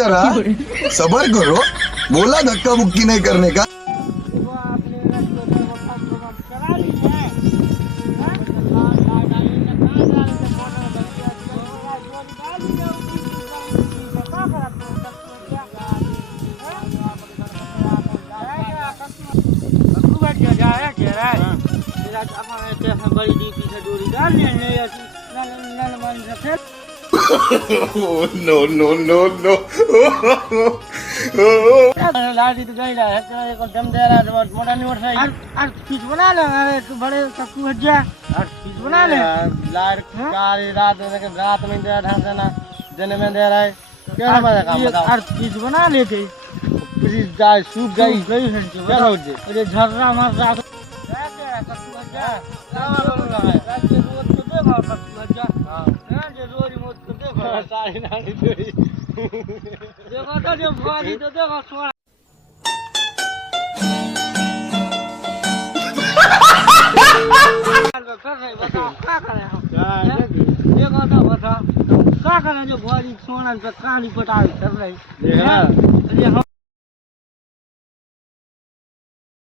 जरा, सबर करो, बोला धक्का मुक्की नहीं करने का। बड़ी डीपी से डोरी डाल नो नो नो नो लाठी तो गई रहा है दम दे रहा है मोटा नहीं उठ रहा है पीस बना ले तू बड़े चक्कू हट जा पीस बना ले लार सारी रात में दे रहा ढंग से ना दिन में दे रहा है क्या मजा काम बताओ पीस बना लेते पीस जाए सूख गई है चलो ये झर्रा मार रहा कट्टू हट जा रोज तो देखो कट्टू हट जा रोज मौत तो देखो सारी नानी चोरी देखो तो जो भारी तो देखो सोना कर रहे बताओ क्या करें हम देखो तो बताओ क्या करें जो भारी सोना पे कहानी पटाई कर रहे देखा